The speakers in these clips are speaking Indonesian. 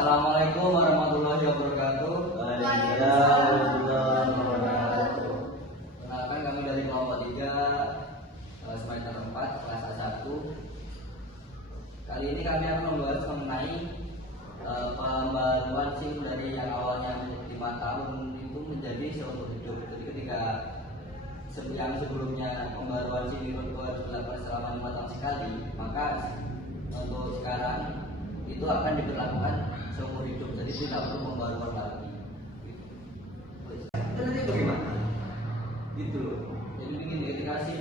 Assalamualaikum warahmatullahi wabarakatuh. Waalaikumsalam warahmatullahi wabarakatuh. Kenalkan kami dari kelompok 3 semester 4 kelas A1. Kali ini kami akan membahas mengenai pembaruan SIM dari yang awalnya 5 tahun itu menjadi seumur hidup. Jadi ketika yang sebelumnya pembaruan SIM itu harus dilakukan selama 5 tahun sekali, maka untuk sekarang itu akan diberlakukan seumur hidup, jadi tidak perlu pembaruan lagi. Itu nanti bagaimana? Gitu loh. Jadi bikin verifikasi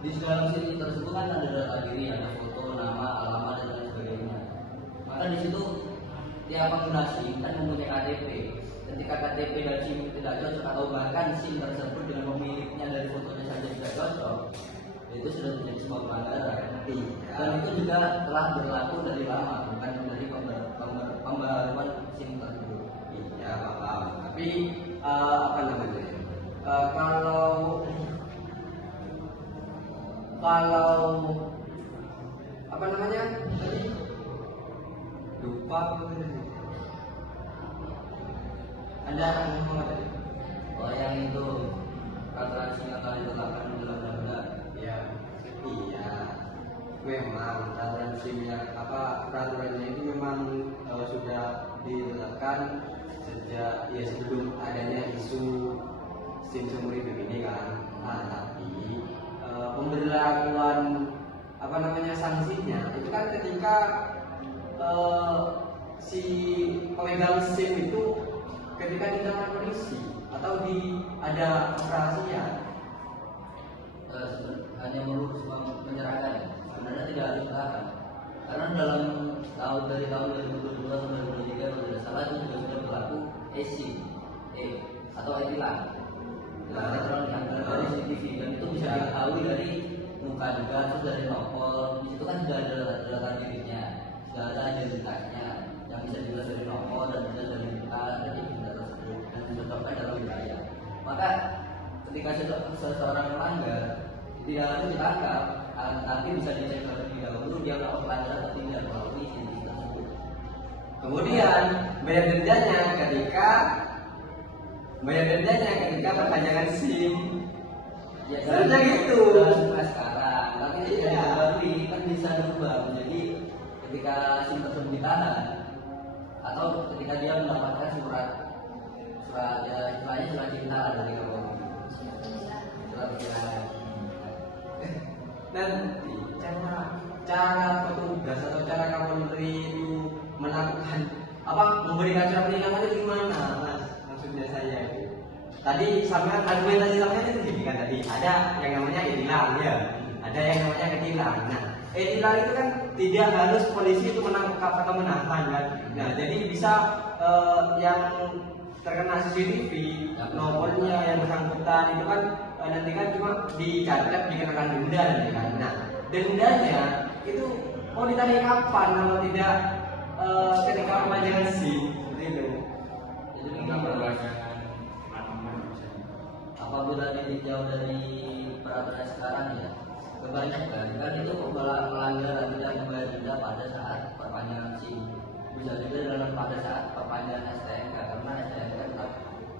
di dalam SIM tersebut kan ada data diri, ada foto, nama, alamat dan lain sebagainya. Maka di situ tiap pengguna SIM kan mempunyai KTP. Ketika KTP dan SIM tidak cocok atau bahkan SIM tersebut dengan pemiliknya dari fotonya saja tidak cocok, itu sudah menjadi sebuah pelanggaran. Dan itu juga telah berlaku dari lama, bukan dari pembaruan SIM tersebut. Iya, paham. Tapi apa namanya? Kalau apa namanya tadi? Lupa. Anda ngomong apa tadi? Oh, yang itu peraturan SIM akan ditetapkan dalam undang-undang. Ya, iya. Memang peraturannya itu memang sudah ditetapkan sejak sebelum adanya isu SIM seumur hidup ini kan. Nah, tapi pemberlakuan sanksinya itu kan ketika si pemegang SIM itu ketika ditahan polisi atau ada operasinya. Hanya perlu menyerahkan, sebenarnya tidak harus ditahan, karena dalam dari tahun 2022 sampai 2023 kalau tidak salah itu juga sudah berlaku e-SIM atau e-tilang. Elektronik dari CCTV, dan itu bisa diketahui dari muka juga, terus dari nopol. Di situ kan sudah ada data dirinya, sudah ada identitasnya yang bisa dilihat dari nopol dan bisa dari muka dari benda tersebut dan ditetapkan dalam wilayah. Maka ketika seseorang melanggar tidak harus ditangkap, tapi bisa dicek terlebih dahulu dia melakukan pelanggaran atau tidak melalui SIM tersebut. Kemudian bayar dendanya ketika perpanjangan SIM. Ya, seharusnya gitu. Sekarang, tapi baru kan bisa berubah menjadi ketika SIM tersebut ditahan atau ketika dia mendapatkan surat ya istilahnya surat cinta dari Kapolri. Surat cinta. Nanti cara petugas atau cara Kapolri itu melakukan memberikan surat penindakan itu gimana, Mas? Maksudnya saya itu tadi argumentasi sampai itu gini kan, tadi ada yang namanya e-tilang ya, ada yang namanya e-tilang. Nah, e-tilang itu kan tidak harus polisi itu menangkap atau menahan kan. Nah, jadi bisa yang terkena CCTV nomornya yang bersangkutan itu kan nanti kan cuma dicatat dikenakan denda nanti kan. Nah, dendanya itu mau ditagih kapan kalau tidak ketika perpanjangan SIM seperti itu. Jadi apabila ditinjau dari peraturan sekarang ya, kebanyakan kan itu pelanggaran tidak membayar denda pada saat perpanjangan SIM, bisa juga pada saat perpanjangan STNK, karena STNK tetap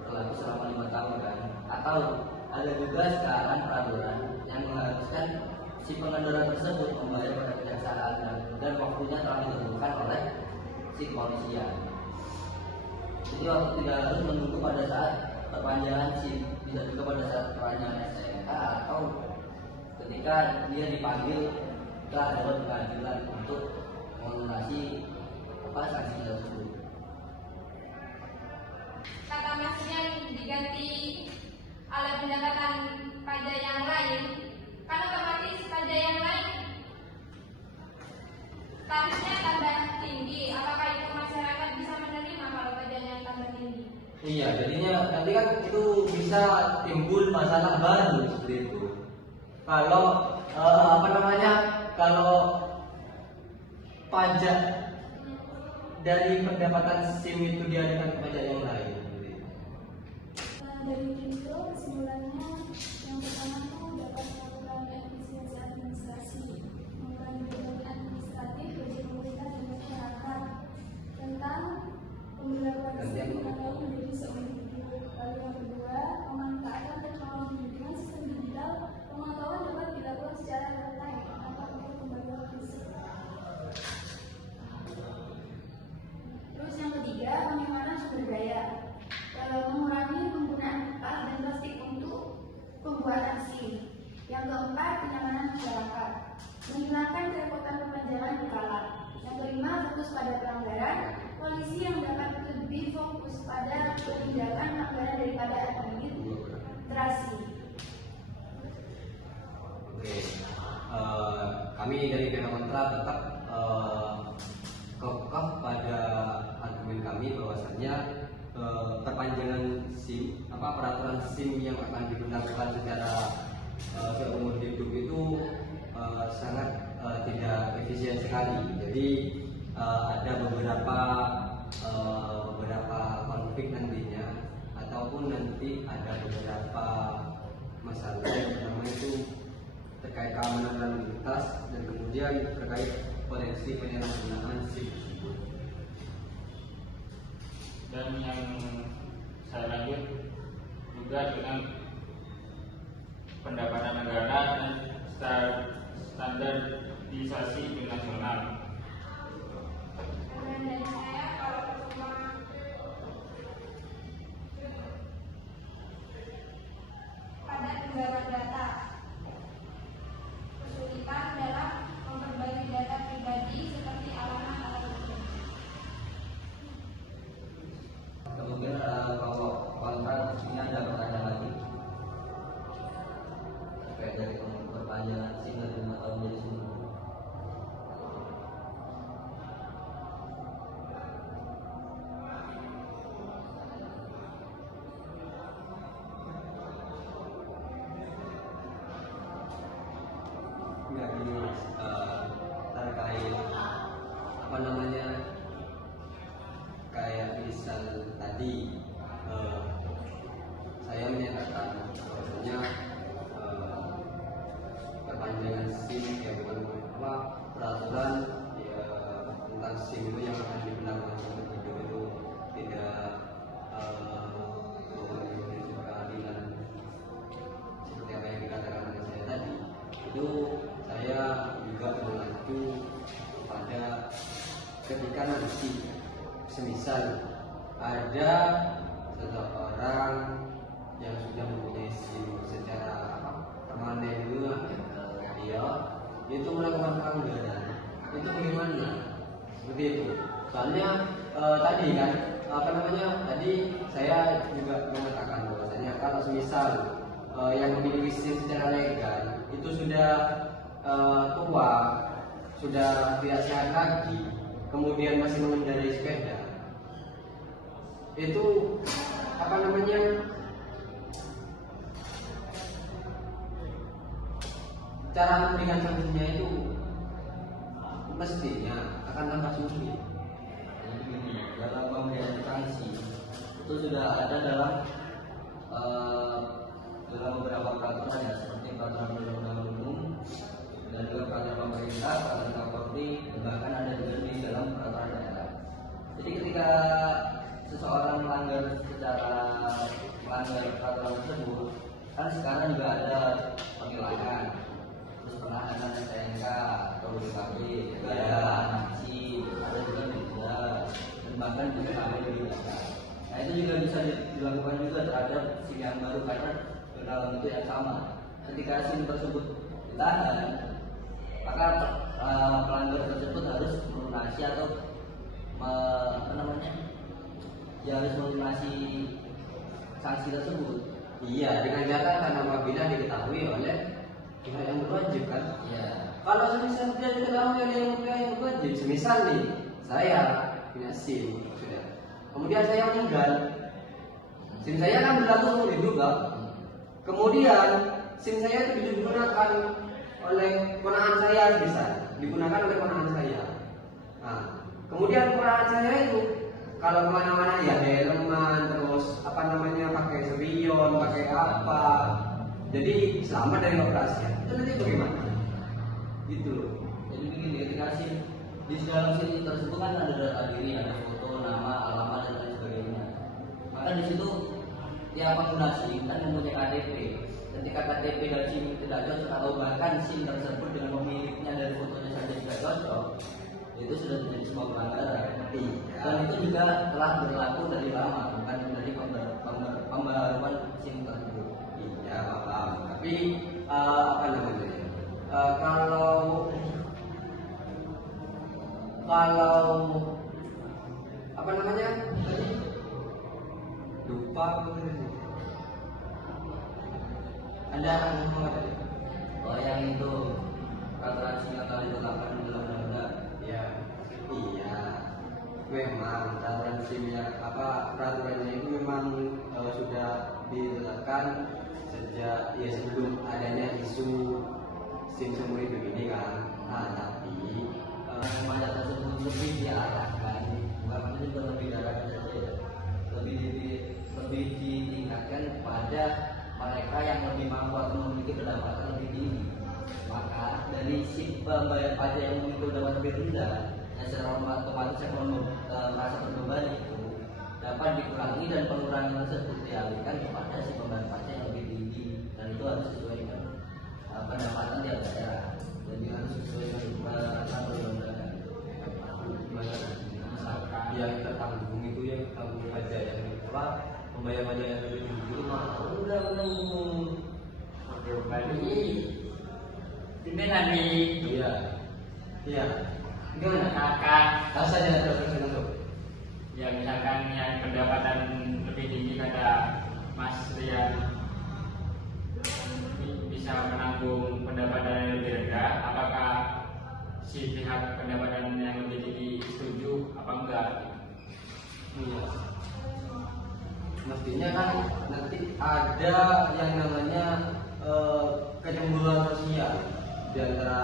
berlaku selama 5 tahun kan. Atau ada juga sekarang peraturan yang mengharuskan si pengendara tersebut membayar pada kejaksaan dan waktunya telah ditentukan oleh si kepolisian. Jadi waktu tidak harus menunggu pada saat perpanjangan SIM, bisa juga pada saat perpanjangan STNK atau ketika dia dipanggil ke dewan pengadilan untuk melunasi sanksi tersebut. Kata masnya diganti oleh pendapatan pajak yang lain, kan otomatis pajak yang lain tarifnya tambah tinggi. Apakah itu masyarakat bisa menerima kalau pajaknya tambah tinggi? Iya, jadinya nanti kan itu bisa timbul masalah baru seperti itu. Kalau kalau pajak dari pendapatan SIM itu dialihkan ke pajak yang lain. Dari itu kesimpulannya yang pertama dapat melakukan efisiensi administrasi, mengurangi beban administratif bagi pemerintah dan masyarakat tentang Pemberlakuan SIM 5 tahun menjadi seumur hidup. Lalu yang kedua, pemanfaatan teknologi dengan sistem digital, pemantauan dapat dilakukan secara real time tanpa perlu pembaruan fisik. Terus yang ketiga, penyimpanan sumber daya. Mengurangi penggunaan kertas dan plastik untuk pembuatan SIM. Yang keempat, kenyamanan masyarakat. Menghilangkan kerepotan perpanjangan berkala. Yang kelima, fokus pada pelanggaran. Polisi yang dapat lebih fokus pada penindakan pelanggaran daripada administrasi. Oke, kami dari pihak kontra tetap kokoh pada argumen kami bahwasannya perpanjangan SIM, peraturan SIM yang akan diberlakukan secara seumur hidup itu sangat tidak efisien sekali. Jadi ada beberapa konflik nantinya, ataupun nanti ada beberapa masalah yang pertama itu terkait keamanan lalu lintas, dan kemudian terkait potensi penyalahgunaan SIM tersebut. Dan yang saya lanjut juga dengan pendapatan negara dan standarisasi nasional. Dan dari saya, kalau perkembangan pada penggalan data, kesulitan dalam memperbaiki data pribadi seperti alamat atau email. Kemudian kalau kontrak ini ada pertanyaan lagi terkait dari perpanjangan SIM dari 5 tahun menjadi 10 tahun. Enggak, gini Mas, terkait kayak misal tadi saya menyatakan bahwasanya perpanjangan SIM ya bukan peraturan ya tentang SIM itu yang akan diberlakukan seumur hidup itu tidak memenuhi keadilan seperti apa yang dikatakan oleh saya tadi. Itu saya juga mengacu pada ketika nanti semisal ada seseorang yang sudah mempunyai SIM secara permanen dulu, dia itu melakukan pelanggaran, itu bagaimana? Seperti itu. Soalnya tadi kan tadi saya juga mengatakan bahwasanya kalau semisal yang memiliki SIM secara legal itu sudah tua, sudah tidak sehat lagi, kemudian masih mengendarai sepeda, itu cara memberikan sanksinya itu mestinya akan tambah sulit. Jadi begini, dalam pemberian sanksi itu sudah ada dalam beberapa peraturan ya, seperti peraturan perundang-undangan umum dan juga peraturan pemerintah, peraturan Kapolri, bahkan ada juga di dalam peraturan daerah. Jadi ketika seseorang melanggar peraturan tersebut, kan sekarang juga ada penilangan, terus penahanan STNK atau BPKB, juga ada sanksi, ada juga denda, dan bahkan bisa sampai dibebaskan. Nah itu juga bisa dilakukan juga terhadap SIM yang baru karena dalam bentuk yang sama. Ketika SIM tersebut ditahan, maka pelanggar tersebut harus melunasi atau harus melunasi sanksi tersebut. Iya, dengan catatan apabila diketahui oleh pihak yang berwajib kan. Iya. Kalau semisal tidak diketahui oleh pihak yang berwajib, semisal nih saya punya SIM sudah, kemudian saya meninggal, SIM saya kan berlaku seumur hidup kan. Kemudian SIM saya itu digunakan oleh ponakan saya, digunakan oleh ponakan saya. Nah, kemudian ponakan saya itu kalau kemana-mana ya helman, terus pakai spion, pakai apa, jadi selamat dari operasi. Itu nanti bagaimana? Gitu loh. Jadi begini, ketika SIM di dalam SIM tersebut kan ada data diri, ada foto, nama, alamat, dan tiap pengguna SIM kan mempunyai KTP. Ketika KTP dan SIM tidak cocok atau bahkan SIM tersebut dengan pemiliknya dari fotonya saja tidak cocok, itu sudah menjadi sebuah pelanggaran. Dan itu juga telah berlaku dari lama, bukan dari pembaruan SIM tersebut. Iya paham. Tapi apa namanya? Kalau apa namanya tadi? Lupa aku tadi. Anda akan ngomong apa tadi? Oh yang itu peraturan SIM yang telah ditetapkan di dalam undang-undang. Ya, iya. Memang peraturan SIM yang peraturannya itu memang sudah ditetapkan sejak ya sebelum adanya isu SIM seumur hidup ini kan. Nah, tapi Pada tersebut lebih diarahkan, bukan maksudnya juga lebih diarahkan saja ya. Lebih ditingkatkan pada mereka yang lebih mampu atau memiliki pendapatan lebih tinggi. Maka dari si pembayar pajak yang memiliki pendapatan lebih rendah, yang secara otomatis akan merasa terbebani itu dapat dikurangi dan pengurangan tersebut dialihkan kepada si pembayar pajak yang lebih tinggi, dan itu harus sesuai dengan pendapatan tiap daerah. Jadi harus sesuai dengan peraturan undang-undang. yang tertanggung itu yang tanggung pajak yang membayar pajak yang lebih tinggi itu mah Udah Pimpinan di iya iya gimana kakak harus saja terus itu ya misalkan yang pendapatan lebih tinggi kata Mas Rian bisa menanggung pendapatan yang lebih rendah, apakah si pihak pendapatan yang lebih tinggi setuju apa enggak? iya mestinya kan nanti ada yang namanya kecemburuan sosial di antara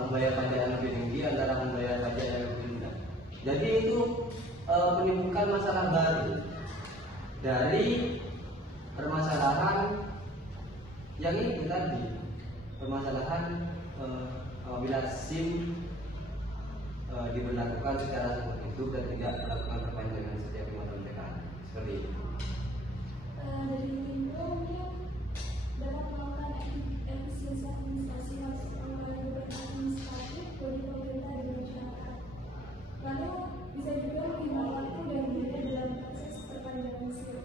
pembayar pajak yang lebih tinggi antara pembayar pajak yang lebih rendah. Jadi itu menimbulkan masalah baru dari permasalahan yang itu tadi, permasalahan apabila SIM diberlakukan secara seumur hidup dan tidak melakukan perpanjangan setiap 5 tahun sekali seperti itu. Dari Indo mungkin dapat melakukan efisiensi administrasi beban administratif bagi pemerintah dan masyarakat. Lalu bisa juga menghemat waktu dan biaya dalam proses perpanjangan SIM.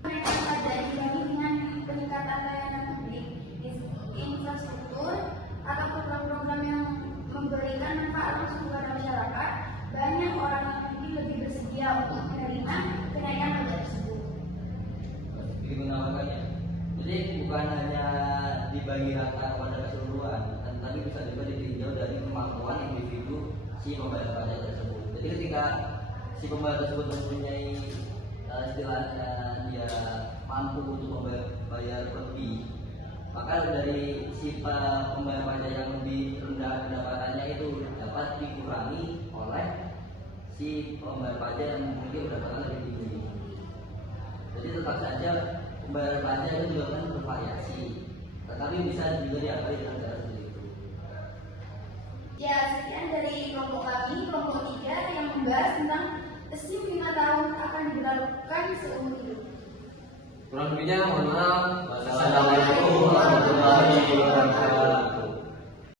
Kenaikan pajak dibarengi dengan peningkatan layanan publik, infrastruktur atau program-program yang memberikan manfaat langsung kepada masyarakat, banyak orang yang lebih bersedia untuk menerima kenaikan pajak tersebut. Digunakannya. Jadi bukan hanya dibagi rata pada keseluruhan, tetapi bisa juga ditinjau dari kemampuan individu si pembayar pajak tersebut. Jadi ketika si pembayar tersebut mempunyai istilahnya dia mampu untuk membayar lebih, maka dari si pembayar pajak yang lebih rendah pendapatannya itu dapat dikurangi oleh si pembayar pajak yang memiliki pendapatan lebih tinggi. Jadi tetap saja pembayar pajak itu juga kan bervariasi, tetapi bisa juga diakali dengan cara seperti itu. Ya, sekian dari kelompok kami, kelompok 3 yang membahas tentang SIM 5 tahun akan diberlakukan seumur hidup. Kurang lebihnya mohon maaf. Wassalamualaikum warahmatullahi wabarakatuh.